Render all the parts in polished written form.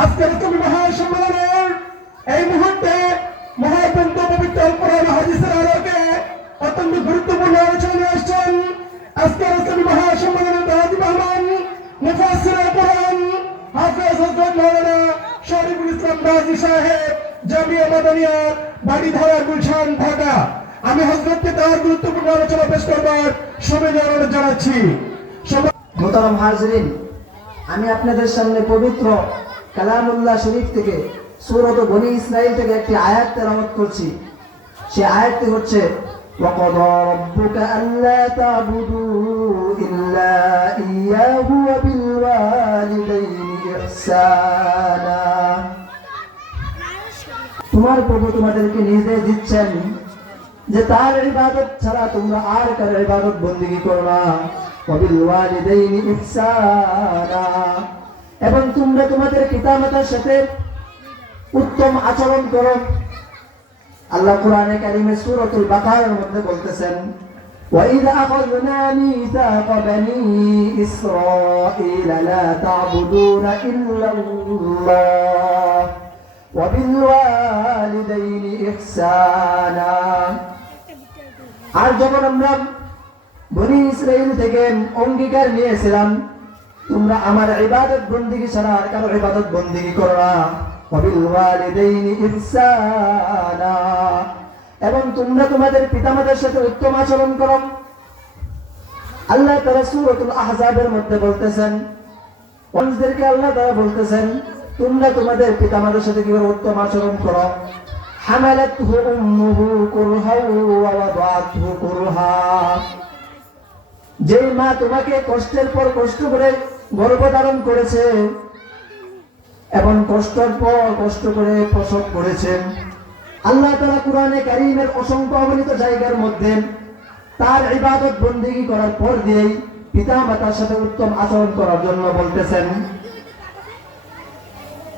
আজকের কবি মহাসম্মেলনের এই মুহূর্তে মহাগ্রন্থ পবিত্র কোরআন হাদিসের আলোকে অত্যন্ত গুরুত্বপূর্ণ আলোচনা আসছেন আজকের কবি মহাসম্মেলনের দাওয়াতি মেহমান মুফাসসিরে কোরআন হাফেজ হযরত মাওলানা শরীফুল ইসলাম গাজী সাহেব জামিয়া মাদানিয়া বাড়িধারা গুলশান ঢাকা। আমি হযরতকে তার গুরুত্বপূর্ণ আলোচনা পেশ করবার সবাইকে অনুরোধ জানাচ্ছি। মোহতারাম হাজরিন, আমি আপনাদের সামনে পবিত্র কালামুল্লাহ শরীফ থেকে সূরাত বনী ইসরাঈল থেকে একটি আয়াত তেলাওয়াত করছি। সেই আয়াতটি হচ্ছে وَقَضَى رَبُّكَ أَلَّا تَعْبُدُوا إِلَّا إِيَّاهُ وَبِالْوَالِدَيْنِ إِحْسَانًا। তোমার প্রভু তোমাদেরকে নির্দেশ দিচ্ছেন যে তার ইবাদত ছাড়া তোমরা আর কারো ইবাদত বন্দেগী করো না। ওয়াবিলওয়ালিদাইনি ইহসানা, এবং তোমরা তোমাদের পিতামাতার সাথে উত্তম আচরণ করো। আল্লাহ কোরআনে কারীমে সূরাতুল বাকারার মধ্যে বলতেছেন وَإِذْ أَخَذْنَا مِيثَاقَ بَنِي إِسْرَائِيلَ لَا تَعْبُدُونَ إِلَّا اللَّهَ وَبِالْوَالِدَيْنِ إِحْسَانًا। আর যখন আমরা বনী ইসরাঈল থেকে অঙ্গীকার নিয়েছিলাম তোমরা আমার ইবাদত বন্দেগী ছাড়া আর কারো ইবাদত বন্দেগী করো না। ওয়াবিলওয়ালিদাইনি ইহসানা, এবং তোমরা তোমাদের পিতামাতার সাথে উত্তম আচরণ করো। আল্লাহ তাআলা সূরাতুল আহজাবের মধ্যে বলতেছেন, মানুষদেরকে আল্লাহ তাআলা বলতেছেন তোমরা তোমাদের পিতামাতার সাথে কিভাবে উত্তম আচরণ করো। হামালাতহু উম্মুহু কুরহা ওয়া ওয়াদাআতহু কুরহা, যে মা তোমাকে কষ্টের পর কষ্ট করে গর্ভধারণ করেছে এবং কষ্টের পর কষ্ট করে প্রসব করেছেন। আল্লাহ তাআলা কুরআনে কারীমের অসংখ্য অগণিত জায়গার মধ্যে তার ইবাদত বন্দেগী করার পর দিয়েই পিতা মাতার সাথে উত্তম আচরণ করার জন্য বলতেছেন।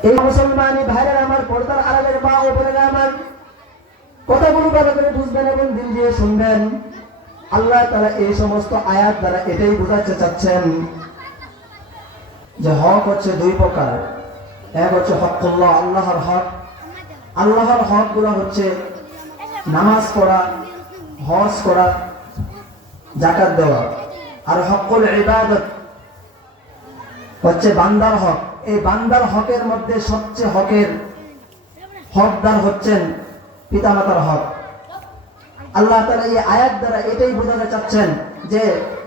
এই মুসলমানি ভাইরা আমার, পর্দার আড়ালের মা ও বোনেরা আমার, কথাগুলো ভালো করে বুঝবেন এবং দিল দিয়ে শুনবেন। আল্লাহ তাআলা এই সমস্ত আয়াত দ্বারা এটাই বোঝাতে চাচ্ছেন যে হক হচ্ছে দুই প্রকার। এক হচ্ছে হকুল্লাহ, আল্লাহর হক। আল্লাহর হক গুলো হচ্ছে নামাজ পড়া, হজ করা, যাকাত দেওয়া। আর হকুল ইবাদত হচ্ছে বান্দার হক। এই বান্দার হকের মধ্যে সবচেয়ে হকদার হচ্ছেন পিতামাতার হক। আল্লাহ তাআলা এই আয়াত দ্বারা এটাই বোঝাতে চাচ্ছেন যে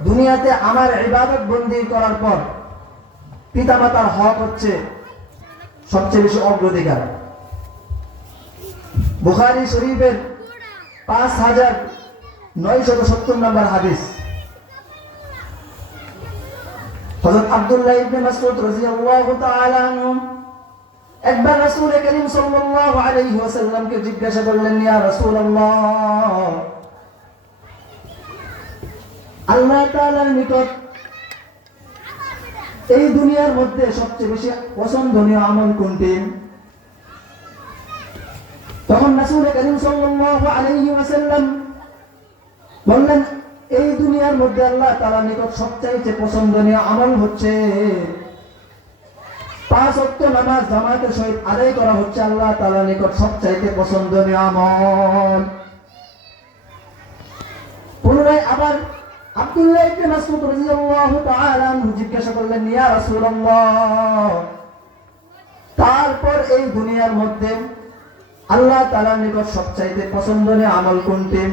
দুনিয়াতে আমার ইবাদত বন্দেগী করার পর পিতামাতার হক হচ্ছে সবচেয়ে বেশি অগ্রাধিকার। বুখারী শরীফের 5970 নম্বর হাদিস, হযরত আব্দুল্লাহ ইবনে মাসউদ রাদিয়াল্লাহু তাআলা আনহু একবার রাসূল করিম সাল্লাল্লাহু আলাইহি ওয়াসাল্লামকে জিজ্ঞাসা করলেন, ইয়া রাসূলুল্লাহ, আল্লাহ তাআলার নিকট এই দুনিয়ার মধ্যে সবচেয়ে বেশি পছন্দনীয় আমল কোনটি? তখন রাসূল করিম সাল্লাল্লাহু আলাইহি ওয়াসাল্লাম বললেন, এই দুনিয়ার মধ্যে আল্লাহ তাআলার নিকট সবচেয়ে পছন্দনীয় আমল হচ্ছে 5 ওয়াক্ত নামাজ জামাতের সহিত আদায় করা হচ্ছে আল্লাহ তাআলার নিকট সবচেয়ে পছন্দনীয় আমল। পুনরায় আবার আব্দুল্লাহ ইবনে মাসউদ রাদিয়াল্লাহু তাআলা আনহু জিজ্ঞাসা করলেন, ইয়া রাসূলুল্লাহ, তারপর এই দুনিয়ার মধ্যে আল্লাহ তাআলার নিকট সবচেয়ে পছন্দনীয় আমল কোনটি?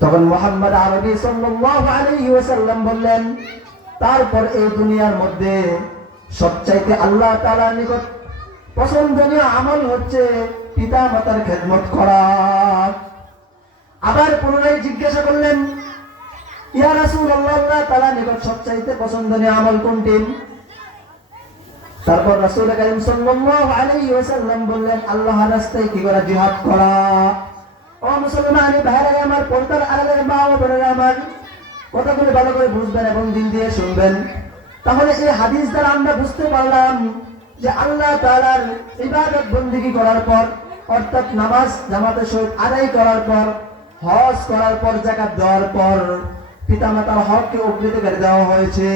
তখন মুহাম্মদ আরবি সাল্লাল্লাহু আলাইহি ওয়াসাল্লাম বললেন, তারপর এই দুনিয়ার মধ্যে সবচাইতে আল্লাহ তাআলার নিকট পছন্দনীয় আমল হচ্ছে পিতা মাতার খেদমত করা। আবার পুনরায় জিজ্ঞাসা করলেন, ইয়া রাসূলুল্লাহ, আল্লাহ তাআলার নিকট সবচাইতে পছন্দনীয় আমল কোনটি? তারপর রাসূল কারীম সাল্লাল্লাহু আলাইহি ওয়াসাল্লাম বললেন, আল্লাহর রাস্তায় কি করা, জিহাদ করা। ও মুসলমানি ভাইরা আমার, পর্দার আড়ালের মা ও বোনেরা আমার, কথাগুলো ভালো করে বুঝবেন এবং দিল দিয়ে শুনবেন। তাহলে এই হাদিস দ্বারা আমরা বুঝতে পারলাম যে আল্লাহ তাআলার ইবাদত বন্দেগী করার পর, অর্থাৎ নামাজ জামাতের সহিত আদায় করার পর, হজ করার পর, যাকাত দেওয়ার পর পিতামাতার হককে অগ্রাধিকার দেওয়া হয়েছে।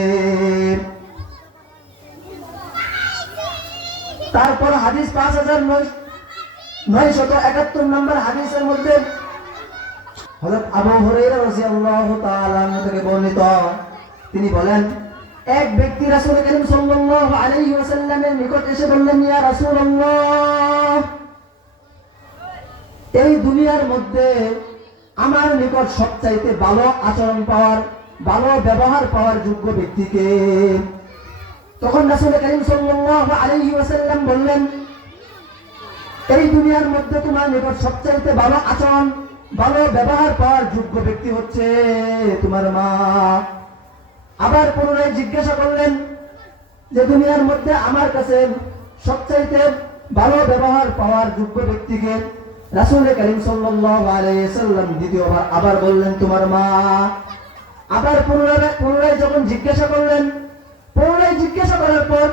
তারপর হাদিস 5971 নম্বর হাদিসের মধ্যে হযরত আবু হুরায়রা রাদিয়াল্লাহু তাআলা আনহু থেকে বর্ণিত, তিনি বলেন, এক ব্যক্তি রাসূল করিম সাল্লাল্লাহু আলাইহি ওয়াসাল্লামের নিকট এসে বললেন, ইয়া রাসূলুল্লাহ, এই দুনিয়ার মধ্যে আমার নিকট সবচাইতে ভালো আচরণ পাওয়ার, ভালো ব্যবহার পাওয়ার যোগ্য ব্যক্তিকে? তখন রাসূল করিম সাল্লাল্লাহু আলাইহি ওয়াসাল্লাম বললেন, এই দুনিয়ার মধ্যে তোমার নিকট সবচাইতে ভালো আচরণ, ভালো ব্যবহার পাওয়ার যোগ্য ব্যক্তি হচ্ছে তোমার মা। আবার পুনরায় জিজ্ঞাসা করলেন যে দুনিয়ার মধ্যে আমার কাছে সবচাইতে ভালো ব্যবহার পাওয়ার যোগ্য ব্যক্তিকে? রাসূল করিম সাল্লাল্লাহু আলাইহি ওয়াসাল্লাম দ্বিতীয়বার আবার বললেন, তোমার মা। আবার পুনরায় যখন জিজ্ঞাসা করলেন, পুনরায় জিজ্ঞাসা করার পর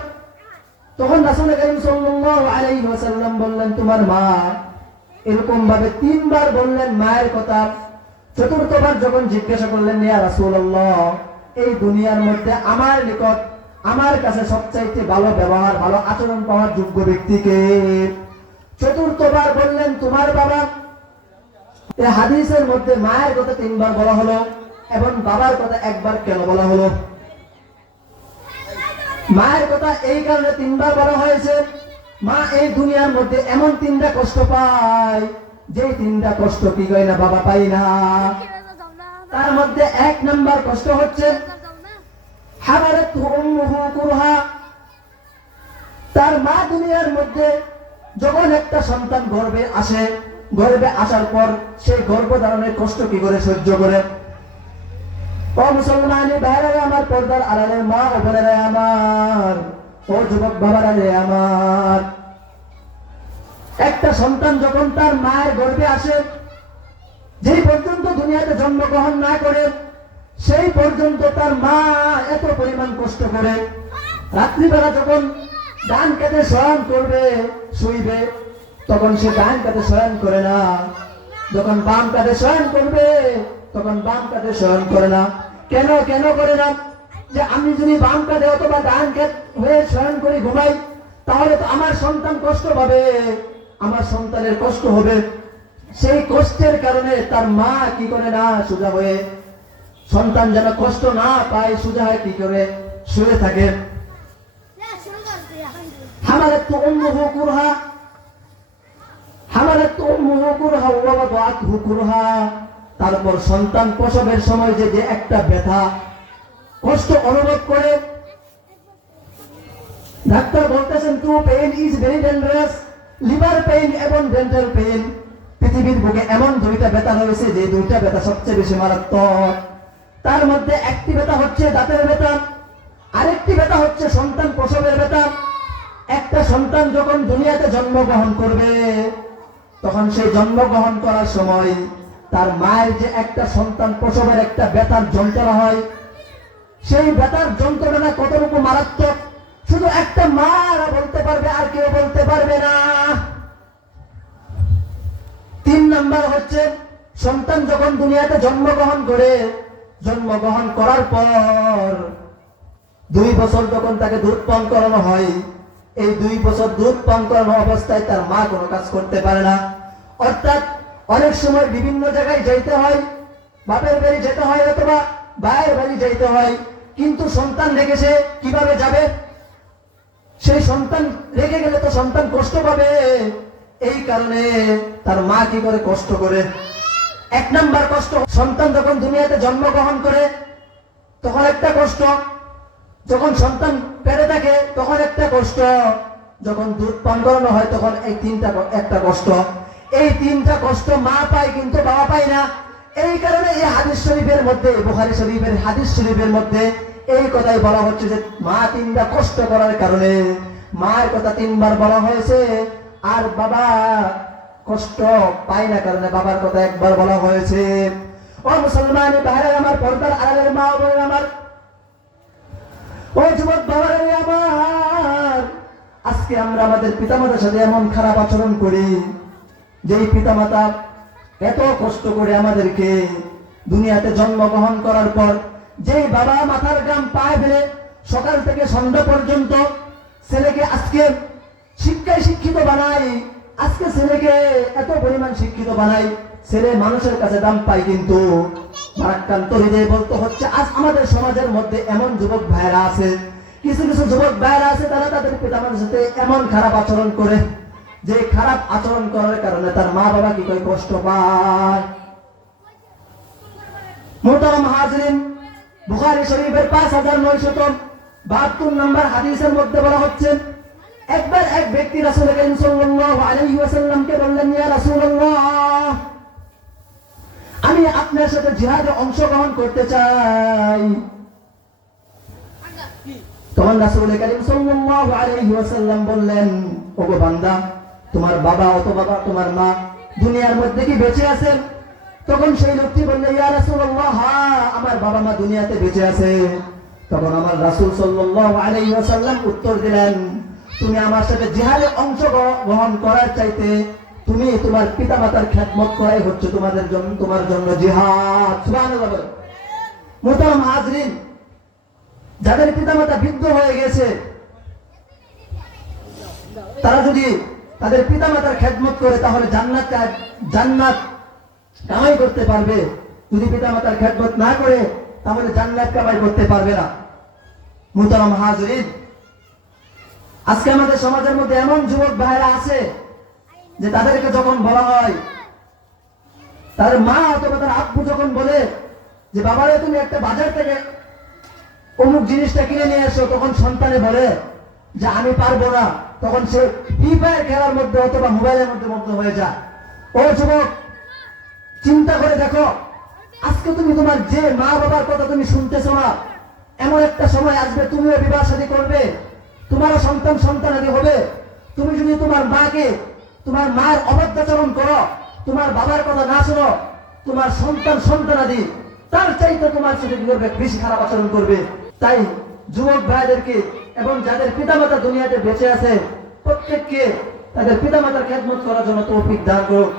তখন রাসূল করিম সাল্লাল্লাহু আলাইহি ওয়াসাল্লাম বললেন, তোমার মা। এরকম ভাবে 3 বার বললেন মায়ের কথা। চতুর্থবার যখন জিজ্ঞাসা করলেন, ইয়া রাসূলুল্লাহ, এই দুনিয়ার মধ্যে আমার নিকট, আমার কাছে সবচাইতে ভালো ব্যবহার, ভালো আচরণ পাওয়ার যোগ্য ব্যক্তিকে? চতুর্থবার বললেন, তোমার বাবা। এই হাদিসের মধ্যে মায়ের কথা 3 বার বলা হলো এবং বাবার কথা 1 বার কেন বলা হলো? মায়ের কথা এই কারণে 3 বার বলা হয়েছে, মা এই দুনিয়ার মধ্যে এমন 3টা কষ্ট পায়, যে 3টা কষ্ট কি করে না বাবা পাই না। তার মধ্যে 1 নাম্বার কষ্ট হচ্ছে হামালাতহু উম্মুহু কুরহা। তার মা দুনিয়ার মধ্যে যখন একটা সন্তান গর্ভে আসে, গর্ভে আসার পর সেই গর্ভধারণের কষ্ট কি করে সহ্য করে? ও মুসলমানি ভাইরা আমার, পর্দার আড়ালের মা ও বোনেরা আমার, ও যুবক বাবারা রে আমার, একটা সন্তান যখন তার মায়ের গর্ভে আসে, যেই পর্যন্ত দুনিয়াতে জন্মগ্রহণ না করে সেই পর্যন্ত তার মা এত পরিমাণ কষ্ট করে। রাত্রিবেলা যখন ডান কাঁধে শয়ন করবে, শুইবে, তখন সে ডান কাঁধে শয়ন করে না। যখন বাম কাঁধে শয়ন করবে, তখন বাম কাঁধে শয়ন করে না। কেন করে না? যে আমি যদি বাম কাঁধে অথবা ডান কাঁধ হয়ে শয়ন করে ঘুমাই, তাহলে তো আমার সন্তান কষ্ট পাবে, আমার সন্তানের কষ্ট হবে। সেই কষ্টের কারণে তার মা কি করে না, সোজা হয়ে, সন্তান যেন কষ্ট না পায়, সোজা হয়ে কি করে শুয়ে থাকে। হামালাতহু উম্মুহু কুরহা, হামালাতহু উম্মুহু কুরহা ওয়া ওয়াদাআতহু কুরহা। তারপর সন্তান প্রসবের সময় যে একটা ব্যথা, কষ্ট অনুভব করে, ডাক্তার বলতেছেন tooth pain is very dangerous, liver pain এবং ডেন্টাল পেইন। পৃথিবীর বুকে এমন 2টা ব্যথা রয়েছে, যে 2টা ব্যথা সবচেয়ে বেশি মারাত্মক। তার মধ্যে একটি ব্যথা হচ্ছে দাঁতের ব্যথা, আরেকটি ব্যথা হচ্ছে সন্তান প্রসবের ব্যথা। একটা সন্তান যখন দুনিয়াতে জন্মগ্রহণ করবে, তখন সেই জন্মগ্রহণ করার সময় তার মায়ের যে একটা সন্তান প্রসবের একটা ব্যথার যন্ত্রণা হয়, সেই ব্যথার যন্ত্রণা কতটুকু মারাত্মক শুধু একটা মা বলতে পারবে, আর কেউ বলতে পারবে না। 3 নাম্বার হচ্ছে সন্তান যখন দুনিয়াতে জন্মগ্রহণ করে, জন্মগ্রহণ করার পর 2 বছর যখন তাকে দুধ পান করানো হয়, এই 2 বছর দুধ পান করানো অবস্থায় তার মা কোনো কাজ করতে পারে না। অর্থাৎ অনেক সময় বিভিন্ন জায়গায় যাইতে হয়, বাপের বাড়ি যেতে হয় অথবা ভাইয়ের বাড়ি যাইতে হয়, কিন্তু সন্তান রেখে সে কিভাবে যাবে? সেই সন্তান রেখে গেলে তো সন্তান কষ্ট পাবে, এই কারণে তার মা কি করে কষ্ট করে। 1 নাম্বার কষ্ট, সন্তান যখন দুনিয়াতে জন্মগ্রহণ করে তখন একটা কষ্ট, যখন সন্তান পেটে থাকে তখন একটা কষ্ট, যখন দুধ পান করানো হয় তখন এই 3টা একটা কষ্ট। এই 3টা কষ্ট মা পায় কিন্তু বাবা পায় না। এই কারণে এই হাদিস শরীফের মধ্যে, বুখারী শরীফের হাদিস শরীফের মধ্যে এই কথাই বলা হচ্ছে যে মা 3টা কষ্ট করার কারণে মায়ের কথা 3 বার বলা হয়েছে, আর বাবা কষ্ট পায় না কারণে বাবার কথা 1 বার বলা হয়েছে। ও মুসলমান ভাইরা আমার, পর্দার আড়ালের মা ও বোনেরা আমার, ও যুবক বাবারা আমার, আজকে আমরা আমাদের পিতামাতার সাথে এমন খারাপ আচরণ করি, যেই পিতামাতা এত কষ্ট করে আমাদেরকে দুনিয়াতে জন্মগ্রহণ করার পর, যেই বাবা মাথার ঘাম পায়ে ফেলে সকাল থেকে সন্ধ্যা পর্যন্ত ছেলেকে আজকে শিক্ষা শিক্ষিত বানাই, আজকে ছেলেকে এত পরিমাণ শিক্ষিত বানাই, ছেলে মানুষের কাছে দাম পায়, কিন্তু ভারাক্রান্ত হৃদয়ে বলতে হচ্ছে আজ আমাদের সমাজের মধ্যে এমন যুবক ভাইরা আছে, কিছু কিছু যুবক ভাইরা আছে, তারা তাদের পিতামাতার সাথে এমন খারাপ আচরণ করে, যে খারাপ আচরণ করার কারণে তার মা বাবা কি করে কষ্ট পায়। মুহতারাম হাজিরিন, বুখারী শরীফের 5972 নম্বর হাদিসের মধ্যে বলা হচ্ছে, একবার এক ব্যক্তি রাসূল করিম সাল্লাল্লাহু আলাইহি ওয়াসাল্লামকে বললেন, ইয়া রাসূলুল্লাহ, আমি আপনার সাথে জিহাদে অংশগ্রহণ করতে চাই। তখন রাসূল করিম সাল্লাল্লাহু আলাইহি ওয়াসাল্লাম বললেন, ওগো বান্দা, তোমার বাবা অথবা তোমার মা দুনিয়ার মধ্যে কি বেঁচে আছেন? তখন সেই লোকটি বলল, ইয়া রাসূলুল্লাহ, হ্যাঁ, আমার বাবা মা দুনিয়াতে বেঁচে আছে। তখন আমার রাসূল সাল্লাল্লাহু আলাইহি ওয়াসাল্লাম উত্তর দিলেন, তুমি আমার সাথে জিহাদে অংশগ্রহণ করার চাইতে তুমি তোমার পিতামাতার খেদমত করাই হচ্ছে তোমার জন্য জিহাদ। সুবহানাল্লাহ। মুহতারাম হাজরিন, যাদের পিতামাতা বৃদ্ধ হয়ে গেছে, তারা যদি তাদের পিতামাতার খেদমত করে তাহলে জান্নাত কামাই করতে পারবে। যদি পিতামাতার খেদমত না করে তাহলে জান্নাত কামাই করতে পারবে না। মুহতারাম হাজরিন, আজকে আমাদের সমাজের মধ্যে এমন যুবক ভাইরা আছে যে তাদেরকে যখন বলা হয়, তার মা অথবা তার আব্বু যখন বলে যে বাবারে তুমি একটা বাজার থেকে অমুক জিনিসটা কিনে নিয়ে এসো, তখন সন্তানে বলে যে আমি পারবো না। তখন সে ফ্রি ফায়ার খেলার মধ্যে অথবা মোবাইলের মধ্যে মগ্ন হয়ে যায়। ও যুবক, চিন্তা করে দেখো, আজকে তুমি তোমার যে মা বাবার কথা তুমি শুনতেছো না, এমন একটা সময় আসবে তুমিও বিবাহ শাদী করবে, তোমারও সন্তানাদি হবে। তুমি যদি তোমার মার অবাধ্যাচরণ করো, তোমার বাবার কথা না শোনো, তোমার সন্তানাদি তার চাইতে তোমার সাথে কি করবে? বেশি খারাপ আচরণ করবে। তাই যুবক ভাইদেরকে এবং যাদের পিতামাতা দুনিয়াতে বেঁচে আছে, প্রত্যেককে তাদের পিতামাতার খেদমত করার জন্য তৌফিক দান করুক।